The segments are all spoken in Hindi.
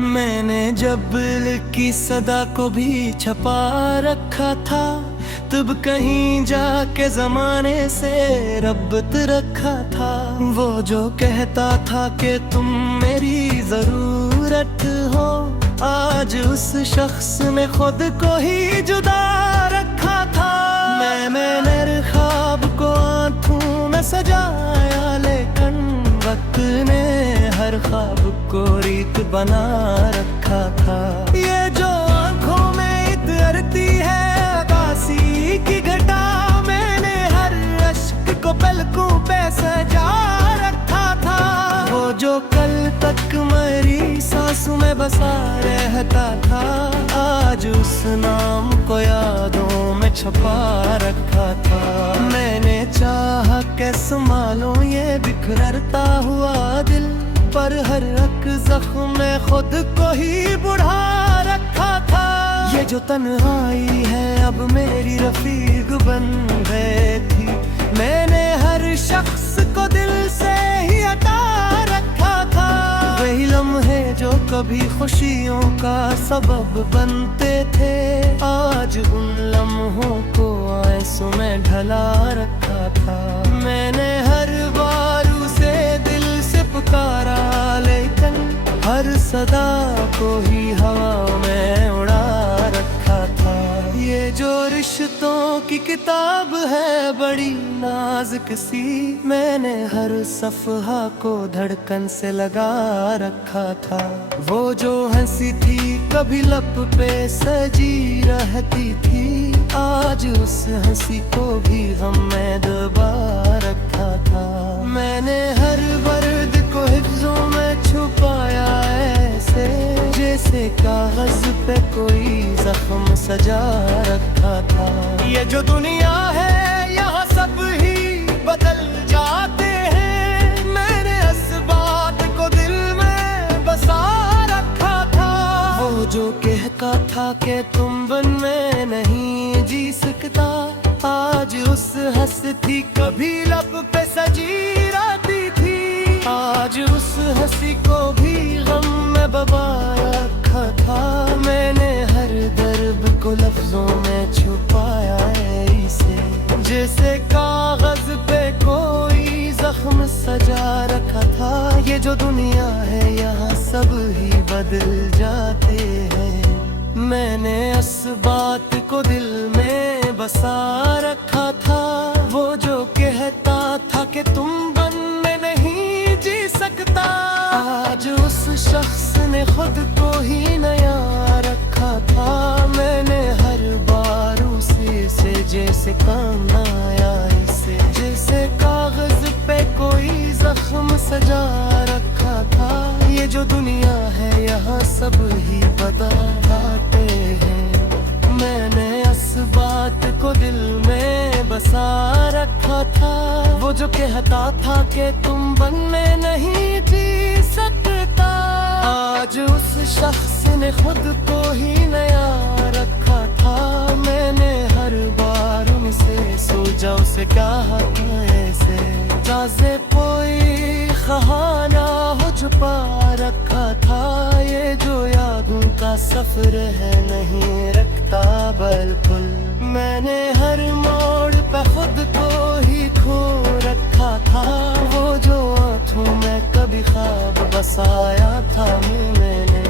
मैंने जब दिल की सदा को भी छपा रखा था, तब कहीं जाके जमाने से रब्त रखा था। वो जो कहता था कि तुम मेरी जरूरत हो, आज उस शख्स ने खुद को ही जुदा रखा था। मैंने ख्वाब को आंखों में सजाया, लेकिन वक्त ने हर ख्वाब को रीत बना रखा था। ये जो आंखों में इतरती है आकाशी की घटा, मैंने हर अश्क को पलकों पे सजा रखा था। वो जो कल तक मेरी सांसों में बसा रहता था, आज उस नाम को यादों में छुपा रखा था। मैंने चाहा कि संभालूं ये बिखरता हुआ दिल, पर हर एक जख्म में खुद को ही बुढ़ा रखा था। ये जो तन्हाई है अब मेरी रफीक बन गई थी, मैंने हर शख्स को दिल से ही हटा रखा था। वही लम्हे जो कभी खुशियों का सबब बनते थे, आज उन लम्हों को आंसू में ढला रखा था। मैंने हर बार उसे दिल से पुकारा, लेकिन हर सदा को ही हवा में उड़ा रखा था। ये जो रिश्तों की किताब है बड़ी नाजुक सी, मैंने हर सफ़हा को धड़कन से लगा रखा था। वो जो हंसी थी कभी लब पे सजी रहती थी, आज उस हंसी को भी गम में दबा रखा था। मैंने हर वर्द को हिफ्ज़ों में छुपाया ऐसे, जैसे कागज पे कोई जख्म सजा रखा था। ये जो दुनिया है यहाँ सब ही बदल जाते हैं, मैंने इस बात को दिल में बसा रखा था। वो जो कहता था कि तुम बिन मैं नहीं जी सकता, आज उस हंसती कभी लब पे सजी रहती थी। आज उस हंसी को भी गम में बबा रखा था। मैंने हर दर्द को लफ्जों में छुपाया ऐसे, जैसे कागज पे कोई जख्म सजा रखा था। ये जो दुनिया है यहाँ सब ही बदल जाते हैं, मैंने इस बात को दिल में बसा रखा था। वो जो कहता था कि तुम बिन मैं नहीं जी सकता, आज उस शख्स ने खुद को ही नया रखा था। मैंने हर बार उसे जैसे काम आया इसे, जैसे कागज पे कोई जख्म सजा रखा था। ये जो दुनिया है यहाँ सब ही बताते हैं, मैंने इस बात को दिल में बसा रखा था। वो जो कहता था कि तुम बिन मैं नहीं जी सकता, आज उस शख्स ने खुद को ही नया रखा था। मैंने हर बार उनसे सोचा उसे कहा ऐसे, जैसे कोई खहाना हो छुपा रखा था। ये जो यादों का सफर है नहीं रखता बिल्कुल, मैंने हर मोड़ पे खुद को ही खो रखा था। वो जो आँखों में कभी ख्वाब बसाया था मैंने,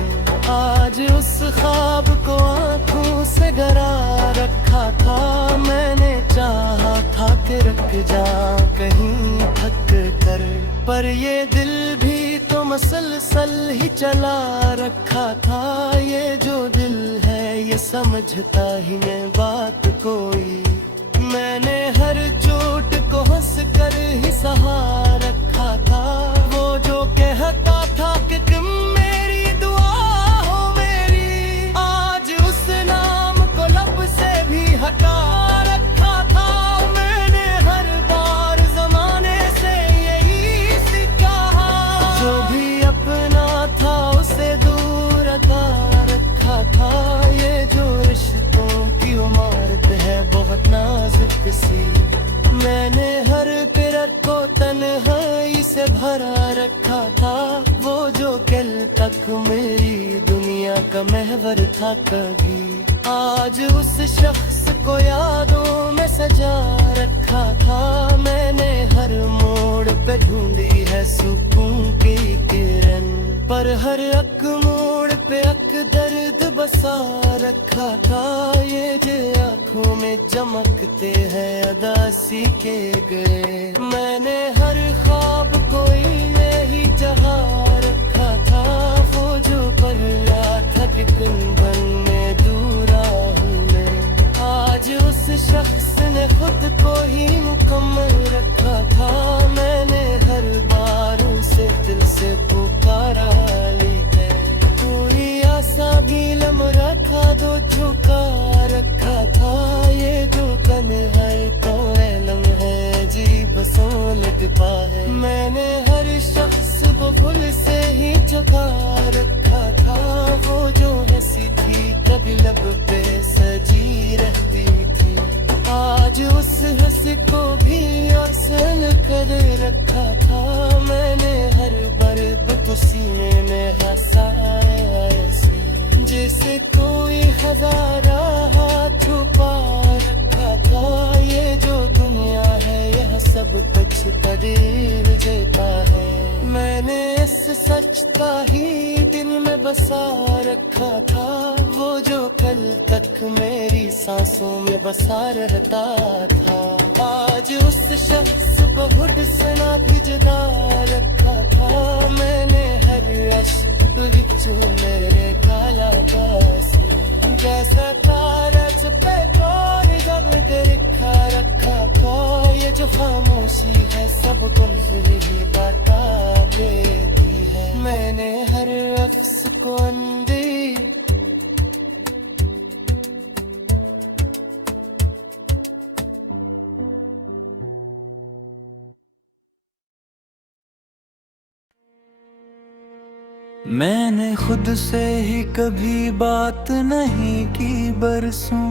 आज उस ख्वाब को आँखों से गरा रखा था। मैंने चाहा था कि रुक जा कहीं थक कर, पर ये दिल भी तो मसलसल ही चला रखा था। ये जो दिल है ये समझता ही नहीं बात कोई, मैंने हर चोट को हंस कर ही सहा रखा था। वो जो कहता था कि तुम मेरी दुआ हो मेरी, आज उस नाम को लब से भी हटा रखा था। मैंने हर बार जमाने से यही सीखा, जो भी अपना था उसे दूर हटा रखा था। ये जो रिश्तों की इमारत है बहुत नाजुक सी, मैंने हर किरण को तन्हाई था कभी। आज उस शख्स को यादों में सजा रखा था मैंने, हर मोड़ पे ढूंढी है सुकून की किरण, पर हर अक मोड़ पे अक दर्द बसा रखा था। ये जो आँखों में चमकते हैं अदासी के गए, मैंने हर ख्वाब कोई यही जहा रखा था। वो जो पल्ला था कि कुंभन में दूरा हूँ मैं, आज उस शख्स ने खुद को ही मुकम्मल रखा था। मैंने हर बार उसे दिल से पुकारा, लेकिन कोई आसा भी लम्हा था तो झुका रखा था। ये जो तन्हाई तो लम्हे जी बसों लिपा है, मैंने हर शख्स को फूल से ही झुका रखा था। वो जो हंसी थी कभी लब पे सजी रहती थी, आज उस हंसी को भी आसन कर रखा था। मैंने हर बर्द को सीने में हंसाया ऐसे, जैसे कोई हजारा हाथ छुपा रखा था। ये जो दुनिया है यह सब कुछ करीब देता है, मैंने इस सच का ही दिल में बसा रखा था। वो जो कल तक मेरी सांसों में बसा रहता था, आज उस शख्स को हुड से ना भी जुदा रखा था। मैंने हर अश्क जो मेरे काला बस, जैसा कागज पे कोई जब लिखा रखा था। ये जो खामोशी है सब कुल ही बता देती है, मैंने हर लफ्ज को अंधी मैंने खुद से ही कभी बात नहीं की बरसों,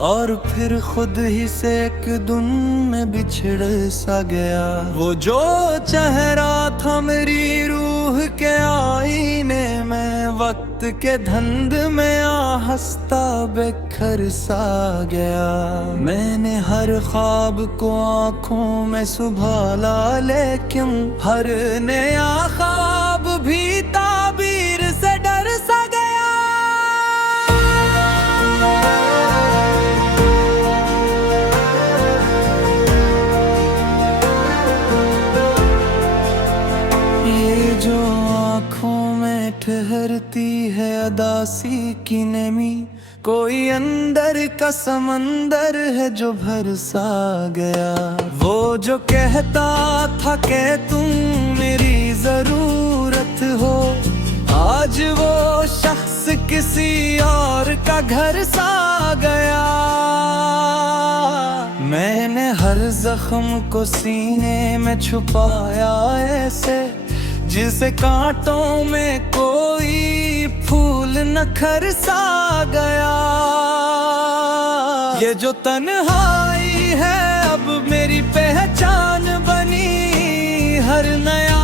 और फिर खुद ही से एक दिन में बिछड़ सा गया। वो जो चेहरा था मेरी रूह के आईने में, वक्त के धंध में हंसता बेखर सा गया। मैंने हर ख्वाब को आंखों में सुभाला, लेकिन हर नया ख्वाब भी ताबीर से डर सा गया। ये जो आँखों में ठहरती है अदासी की नमी, कोई अंदर का समंदर है जो भर सा गया। वो जो कहता था कि तुम मेरी जरूरत हो, आज वो शख्स किसी और का घर सा गया। मैंने हर जख्म को सीने में छुपाया ऐसे, जिसे कांटों में कोई फूल नखर सा गया। ये जो तन्हाई है अब मेरी पहचान बनी, हर नया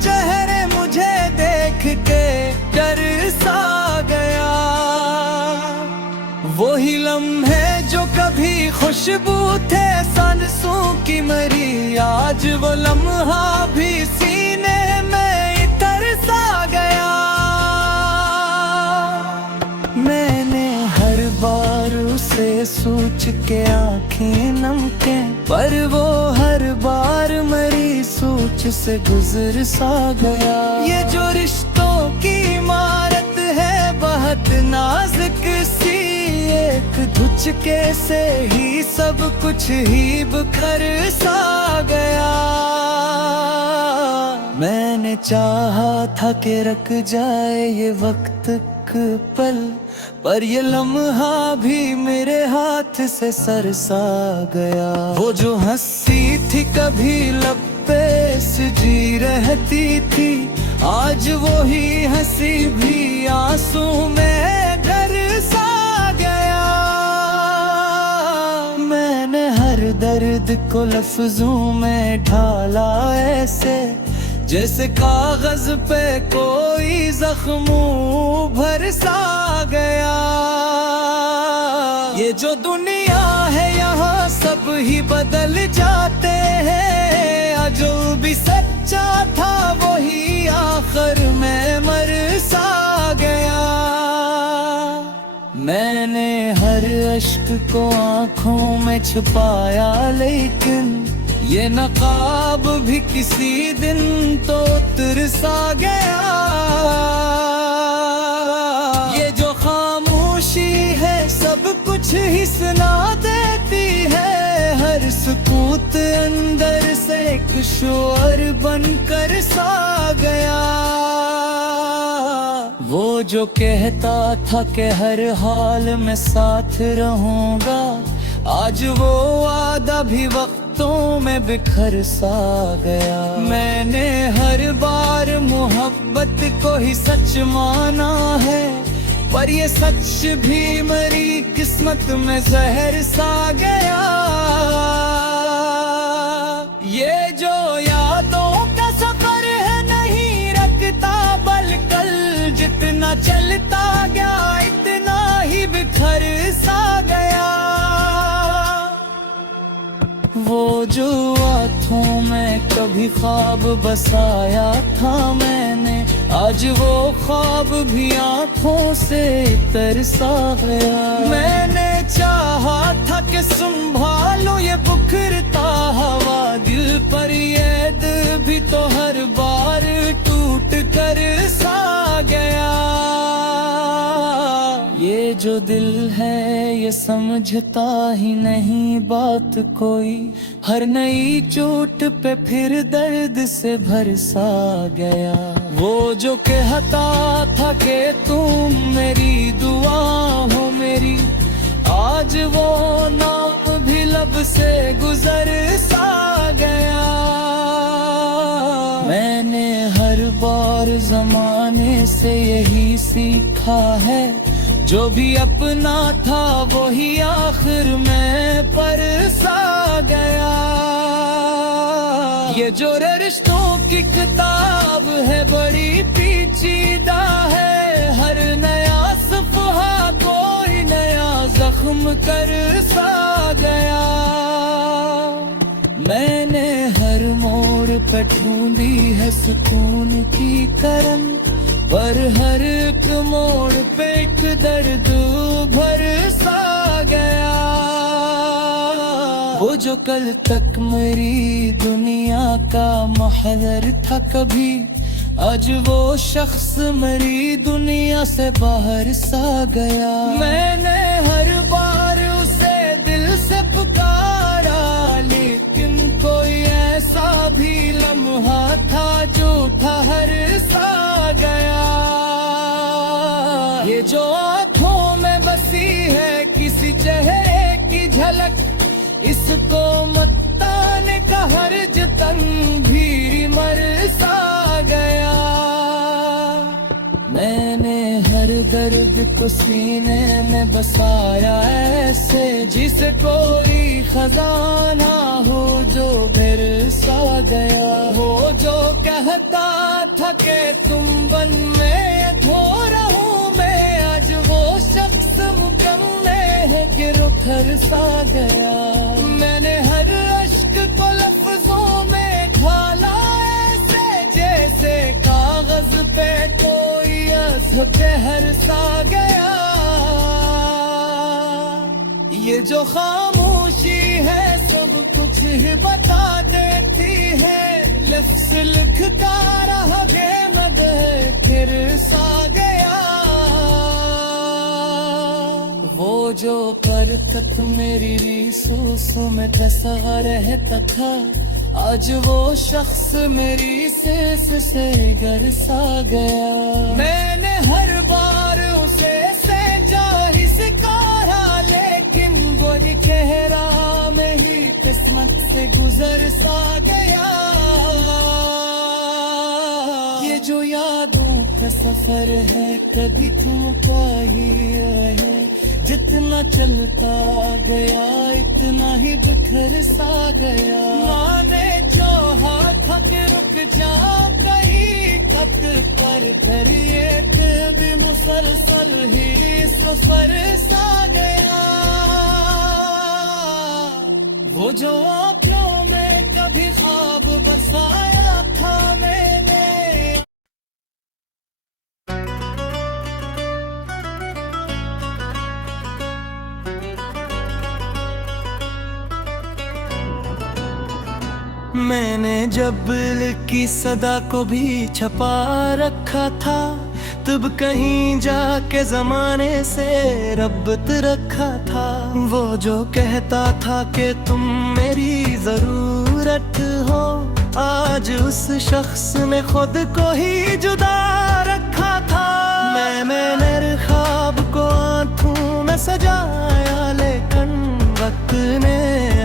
चेहरे मुझे देख के डर सा गया। वही लम्हे जो कभी खुशबू थे सांसों की मरी, आज वो लम्हा भी सीने में इतर सा गया। मैंने हर बार उसे सोच के आंखें नम के, पर वो हर बार मरी सोच से गुजर सा गया। ये जो रिश्तों की इमारत है बहुत नाजुक सी, एक धुचके से ही सब कुछ ही बिखर सा गया। मैंने चाहा था कि रख जाए ये वक्त पल, पर ये लम्हा भी मेरे हाथ से सर सा गया। वो जो हंसी थी कभी लब पे सजी रहती थी, आज वो ही हंसी भी आंसू में ढर सा गया। मैंने हर दर्द को लफ्जों में ढाला ऐसे, जैसे कागज पे कोई जख्म भर सा गया। ये जो दुनिया है यहाँ सब ही बदल जाते हैं, जो भी सच्चा था वही आखिर में मर सा गया। मैंने हर अश्क को आँखों में छुपाया, लेकिन ये नकाब भी किसी दिन तो उतर सा गया। ये जो खामोशी है सब कुछ ही सुना देती है, हर सुकूत अंदर से एक शोर बनकर सा गया। वो जो कहता था कि हर हाल में साथ रहूंगा, आज वो वादा भी वक्तों में बिखर सा गया। मैंने हर बार मोहब्बत को ही सच माना है, पर ये सच भी मेरी किस्मत में जहर सा गया। ये जो यादों का सफर है नहीं रखता, बल कल जितना चलता गया इतना ही बिखर सा गया। वो जो आँखों में कभी ख्वाब बसाया था मैंने, आज वो ख्वाब भी आँखों से तरसा गया। मैंने चाहा था कि संभालो ये बुखरता हवा दिल पर, ये दिल भी तो हर बार टूट कर सा गया। ये जो दिल है ये समझता ही नहीं बात कोई, हर नई चोट पे फिर दर्द से भर सा गया। वो जो कहता था कि तुम मेरी दुआ हो मेरी, आज वो नाम भी लब से गुजर सा गया। मैंने हर बार जमाने से यही सीखा है, जो भी अपना था वही आखिर में पर सा गया। ये जो रिश्तों की किताब है बड़ी पेचीदा है, हर नया सफ़हा कोई नया जख्म कर सा गया। मैंने हर मोड़ पे ढूंढी है सुकून की करन, पर हर एक मोड़ पे एक दर्द भर सा गया। वो जो कल तक मेरी दुनिया का महज़र था कभी, आज वो शख्स मेरी दुनिया से बाहर सा गया। मैंने हर बार उसे दिल से पुकारा, लेकिन कोई ऐसा भी लम्हा था जो ठहर सा गया। ये जो आँखों में बसी है किसी चेहरे की झलक, इसको मत्ताने का हर जतन भी मर सा गया। मैंने हर दर्द को सीने में बसाया ऐसे, जिसे कोई खजाना हो जो फिर सा गया। वो जो कहता था कि तुम बन में धो रहूं मैं, आज वो शख्स मुकम्मल है कि रुखर सा गया। मैंने हर अश्क को लफ्जों में ढाला ऐसे, जैसे कागज पे कोई कहर सा गया। ये जो खामोशी है सब कुछ ही बता देती है, लफ्ज़ लिखता रहा बेमद फिर सा गया। वो जो करकत मेरी रीसों में धसा रहता था, आज वो शख्स मेरी से घर सा गया। मैंने हर बार उसे सहजा ही सिखाया, लेकिन वही चेहरा में ही किस्मत से गुजर सा गया। ये जो यादों का सफर है कभी थम पाई है, जितना चलता गया इतना ही बिखर सा गया। माने जो हाथ के रुक जा कहीं तक पर कर ये भी मुसलसल ही सफर सा गया। वो जो आँखों में कभी ख्वाब बरसाया था मैंने। मैंने जब दिल की सदा को भी छपा रखा था, तब कहीं जाके जमाने से रब्त रखा था। वो जो कहता था कि तुम मेरी जरूरत हो, आज उस शख्स ने खुद को ही जुदा रखा था। मैंने ख्वाब को आंखों में सजाया, लेकिन वक्त ने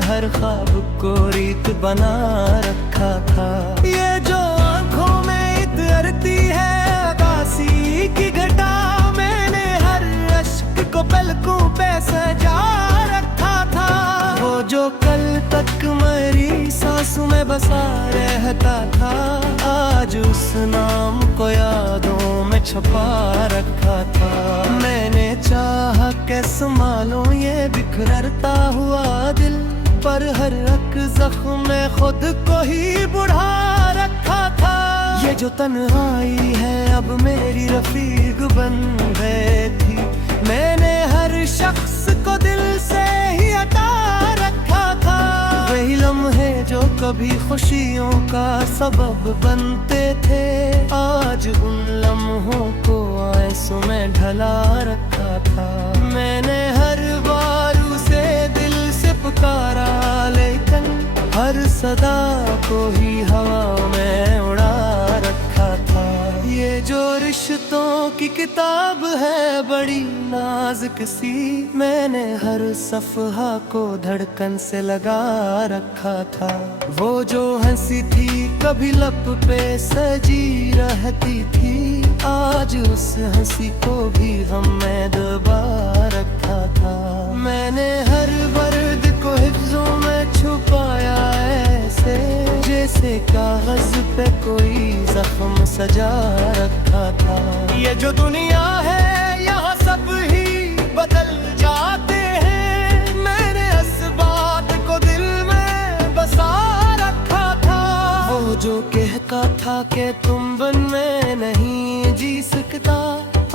हर ख्वाब को रीत बना रखा था। ये जो आंखों में इतरती है अगासी की घटा, मैंने हर अश्क को पलकों पे सजा रखा था। वो जो कल तक मेरी सांसों में बसा रहता था, आज उस नाम को यादों में छुपा रखा था। मैंने चाहा के संभालूं ये बिखरता हुआ दिल, पर हर एक जख्म में खुद को ही बुढ़ा रखा था। ये जो तन्हाई है अब मेरी रफीक बन गई थी, मैंने हर शख्स को दिल से ही हटा रखा था। वही लम्हे जो कभी खुशियों का सबब बनते थे, आज उन लम्हों को आंसू में ढला रखा था। मैंने हर बार उसे दिल से पुकारा, लेकिन हर सदा को ही हवा में उड़ा रखा था। ये जो रिश्तों की किताब है बड़ी नाजुक सी, मैंने हर सफ़हा को धड़कन से लगा रखा था। वो जो हंसी थी कभी लब पे सजी रहती थी, आज उस हंसी को भी गम में दबा रखा था। मैंने हर वर्द को हिफ्ज़ों में छुपाया ऐसे, जैसे कागज पे कोई जख्म सजा रखा था। ये जो दुनिया है यहाँ सब ही बदल जाते हैं, मैंने इस बात को दिल में बसा रखा था। वो जो कहता था कि तुम बिन मैं नहीं जी सकता,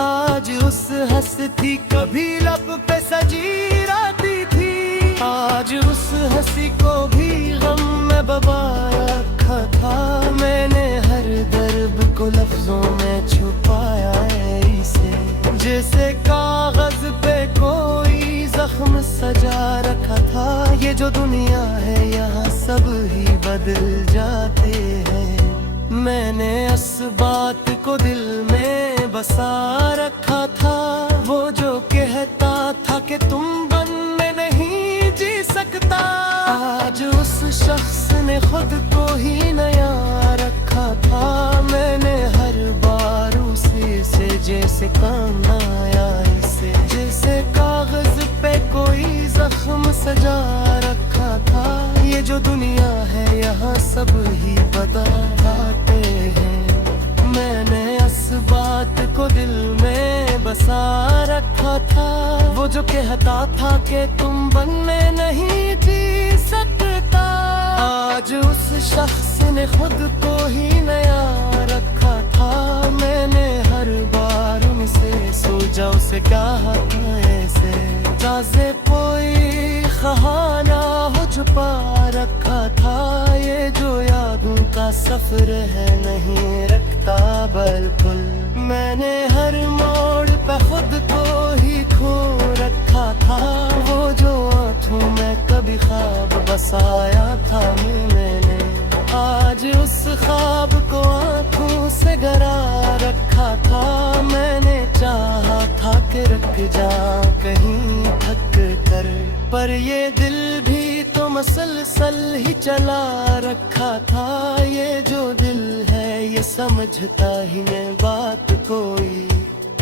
आज उस हंसती कभी लब पे सजी रहती थी। आज उस हंसी को भी गम में बबा रखा था। मैंने हर दर्द को लफ्जों में छुपाया ऐसे, जैसे कागज पे कोई जख्म सजा रखा था। ये जो दुनिया है यहाँ सब ही बदल जाते हैं, मैंने इस बात को दिल में बसा रखा था। वो जो कहता था कि तुम बिन मैं नहीं जी सकता, आज उस शख्स ने खुद को ही नया रखा था। मैंने हर बार उसे जैसे काम आया इसे, जैसे कागज पे कोई जख्म सजा रखा था। ये जो दुनिया है यहाँ सब ही बताते हैं, मैंने इस बात को दिल में बसा रखा था। वो जो कहता था कि तुम बिन मैं नहीं जी सकता, आज उस शख्स ने खुद को ही नया रखा था। मैंने हर बार उनसे सोचा उसे कहा था ऐसे, ताज़े कोई खहाना हो छुपा रखा था। ये जो यादों का सफर है नहीं रखता बिल्कुल, मैंने हर मोड़ पे खुद को ही खो रखा था। वो जो आँखों में कभी ख्वाब बसाया था मैंने, आज उस ख्वाब को आँखों से गरा रखा था। मैंने चाहा था कि रुक जा कहीं थक कर, पर ये दिल भी तो मसलसल ही चला रखा था। ये जो दिल है ये समझता ही नहीं बात कोई,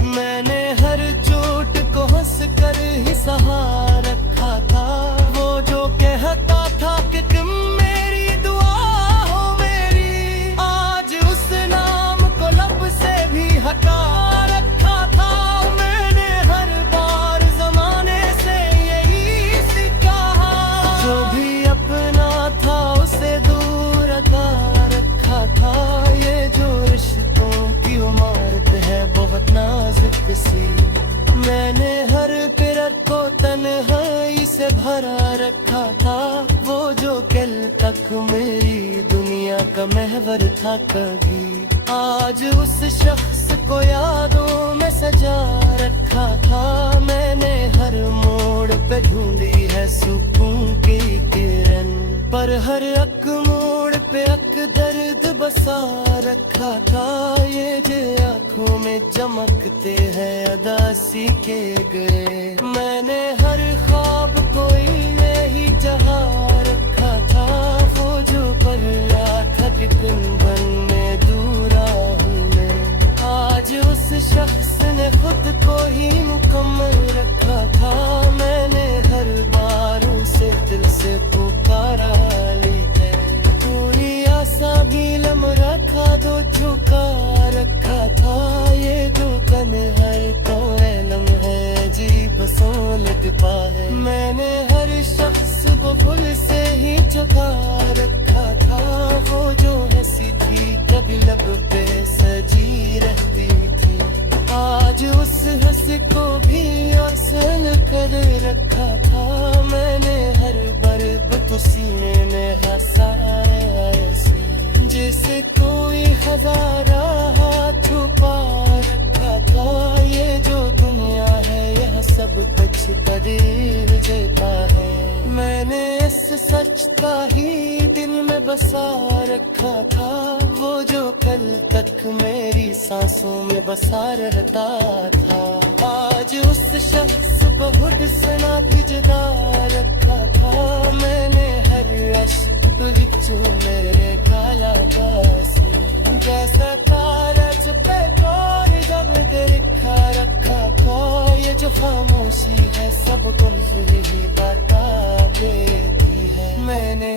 मैंने हर चोट को हंस कर ही सहारा रखा था। वो जो कहता था कि तुम मेरी दुआ हो मेरी, आज उस नाम को लब से भी हटा रखा था। मैंने हर बार जमाने से यही सीखा, जो भी अपना था उसे दूर हटा रखा था। ये जो रिश्तों की इमारत है बहुत नाजुक सी, मैंने हर पिरर को तन्हाई से भरा रखा था। वो जो कल तक मेरी दुनिया का महवर था कभी, आज उस शख्स को यादों में सजा रखा था। मैंने हर मोड़ पे ढूंढी है सुकून की किरण, पर हर अक मोड़ पे अक दर्द बसा रखा था। ये जो आँखों में चमकते हैं अदासी के गए, मैंने हर ख्वाब कोई यही जहा रखा था। वो जो पल्ला था कि गुंबन में दूरा हूँ मैं, आज उस शख्स ने खुद को ही मुकम्मल रखा था। मैंने हर बार उसे दिल से पुकारा है, कोई आशा भी लम रखा दो झुका रखा था। ये जो तन्हाई तो ऐलम है जी बसों लिपा है, मैंने हर शख्स को फूल से ही चुका रखा था। वो जो हंसी थी कभी लब पे सजी रहती थी, आज उस हंसी को भी आसान कर रखा था। मैंने हर बर्ब तो सीने में हंसाया ऐसे, जिसे कोई हजारा हाथ छुपा रखा था। ये जो दुनिया है यह सब कुछ कदीर देता है, मैंने इस सच का ही दिल में बसा रखा था। वो जो कल तक मेरी सांसों में बसा रहता था, आज उस शख्स बहुत सना भी जुदा रखा था। मैंने हर अश्क तुझको मेरे काला बासी, जैसा कागज पे कोई दर्द लिखा रखा था। ये जो खामोशी है सब कुछ ही बता देती है, मैंने